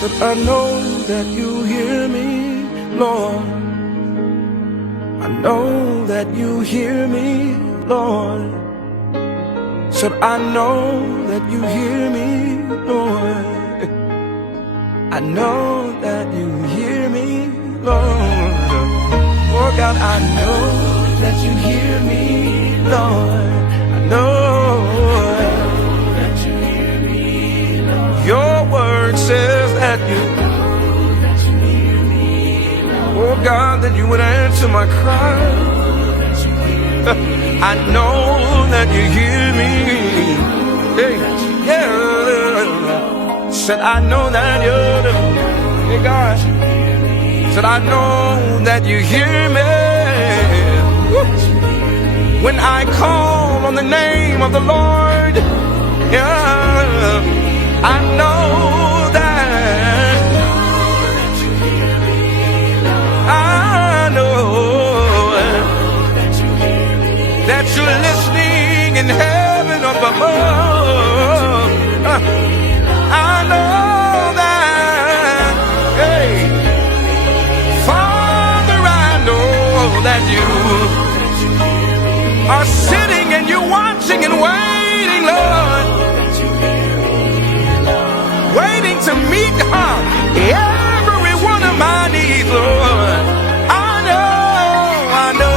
Said I know that you hear me, Lord. I know that you hear me, Lord. Said I know that you hear me, Lord. I know that you hear me, Lord. Oh God, I know that you hear me, Lord. I know that you hear me, Lord. Your word says that you hear me, Lord. Oh God, that you would answer my cry. I know that you hear me. Hey, yeah. Said I know that you do. Hey God. Said I know that you hear me. Woo. When I call on the name of the Lord, yeah, I know that. I know that you're listening in heaven up above. I know that. Hey, Father, I know that you are sitting and you're watching and waiting, Lord, waiting to meet every one of my needs, Lord. I know.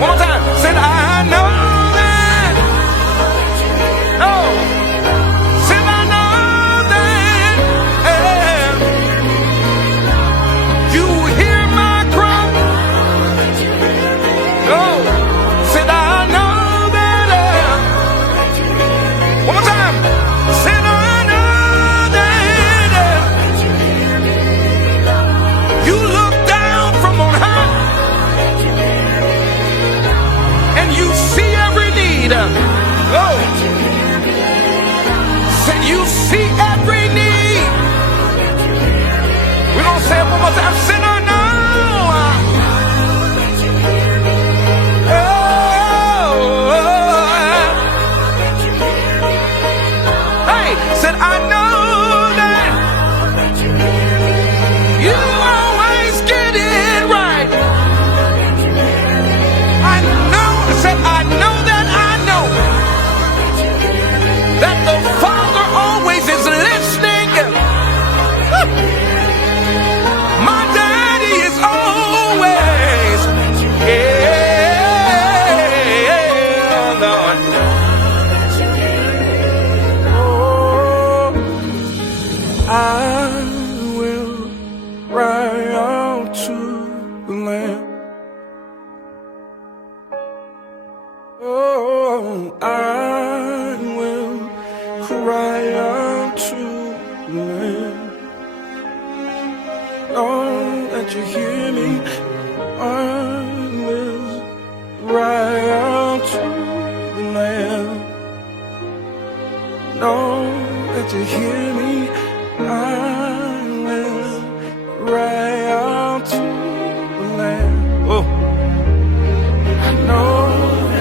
One more time. Said I know that. Oh. Said I know that. You hear my cry. Oh. Said I know that. One more time. Said I know that. You look down from on high. You see every need. Oh, said you see every need. We're gonna say it one more time. Said I know. Oh, hey, said I know that you always get it right. Said I know that the Father always is listening. My daddy is always, yeah, Lord. Oh, I will cry out to the Lamb. Oh, I will cry out to the Lamb. Oh, that you hear me. I will cry out to the Lamb. Oh, that you hear me. I will cry out to the Lamb. Oh, I know.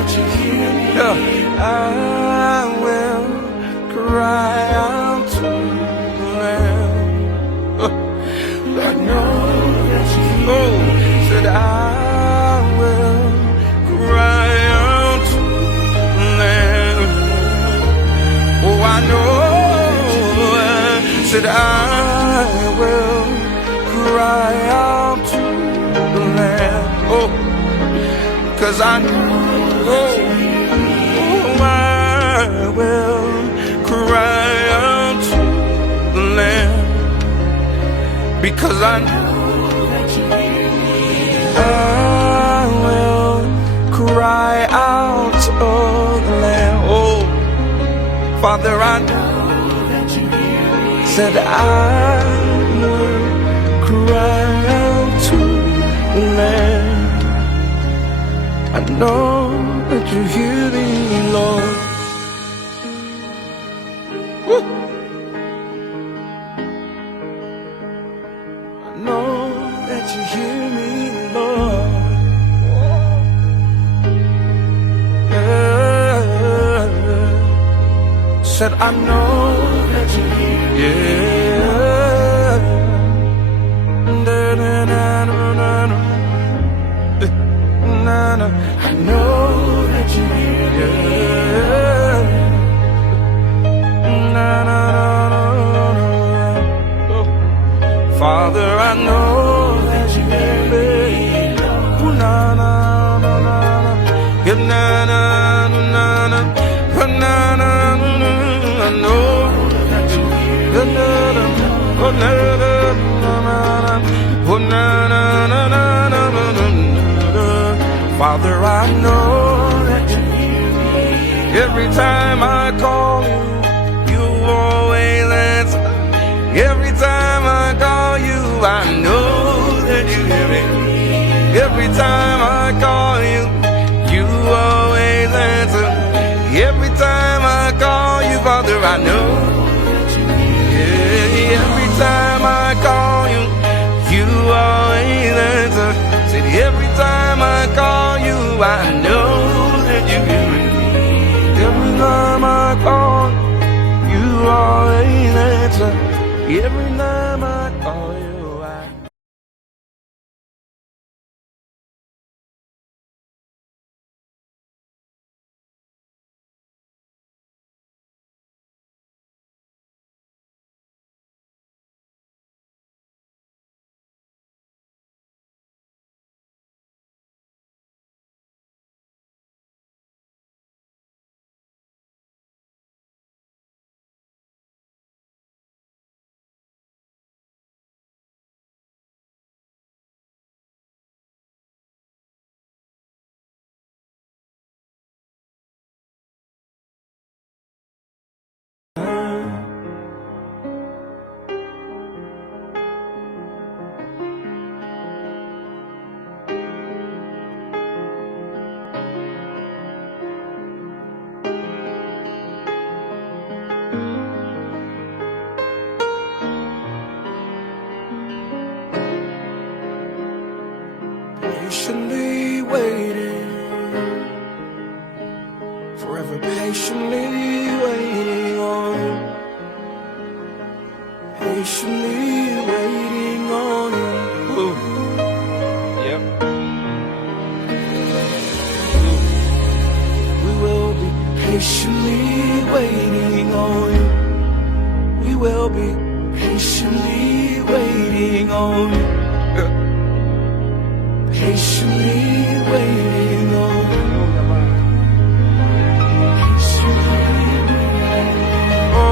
You hear me, I will cry out to the Lamb. I know that you hear me. Said I will cry out to the Lamb. Oh, I know. Said I will cry out to the Lamb. Oh, 'cause I know. Oh, I will cry out to the Lamb, because I know that you hear me. I will cry out to the Lamb. Oh, Father, I know that you hear me. Said I will cry out to the Lamb. I know that you hear me, Lord. Woo. I know that you hear me, Lord. Yeah. Said I know that that you hear me. Yeah. I know that you hear me. Father, I know that you hear me. I know that you hear me. Father, I know that you hear me. Every time I call you, you always answer. Every time I call you, I know that you hear me. Every time I call you, you always answer. Every time I call you, Father, I know that you hear me. Yeah, every time I call you, you always answer. Said every time I call you, I know that you hear me. Every time I call you, always answer. Every time I call you, I patiently waiting, forever patiently waiting on you, patiently waiting on you. Ooh. Yep. Ooh. We will be patiently waiting on you. We will be patiently waiting on you. Patiently waiting on you. Oh,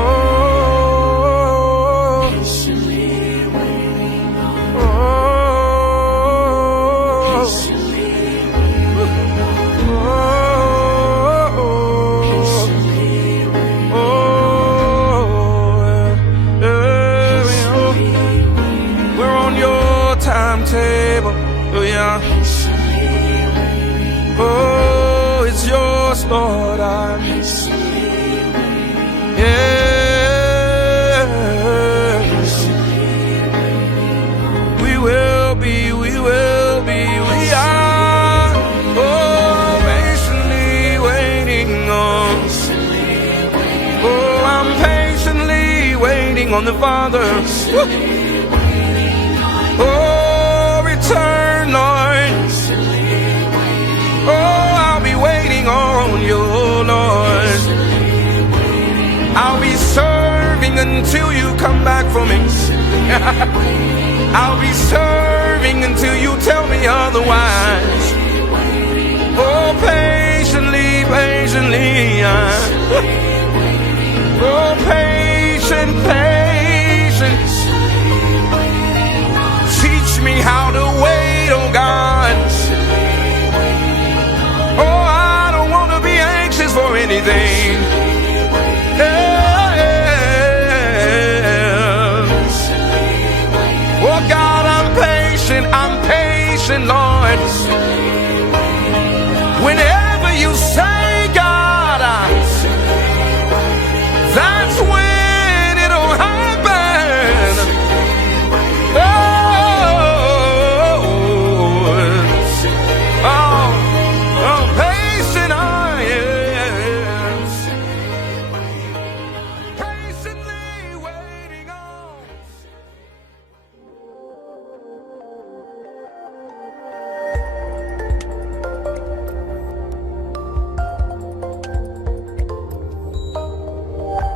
patiently waiting on you. Oh, patiently waiting on you. Oh, patiently waiting on you. We're on your timetable. Oh yeah. Oh, it's yours, Lord. Yeah. We will be, we are. Oh, patiently waiting on. Oh, I'm patiently waiting on the Father. Oh, return, Lord. Oh, I'll be waiting on you, Lord. I'll be serving until you come back for me. I'll be serving until you tell me otherwise. Oh, patiently, patiently. Oh, patiently.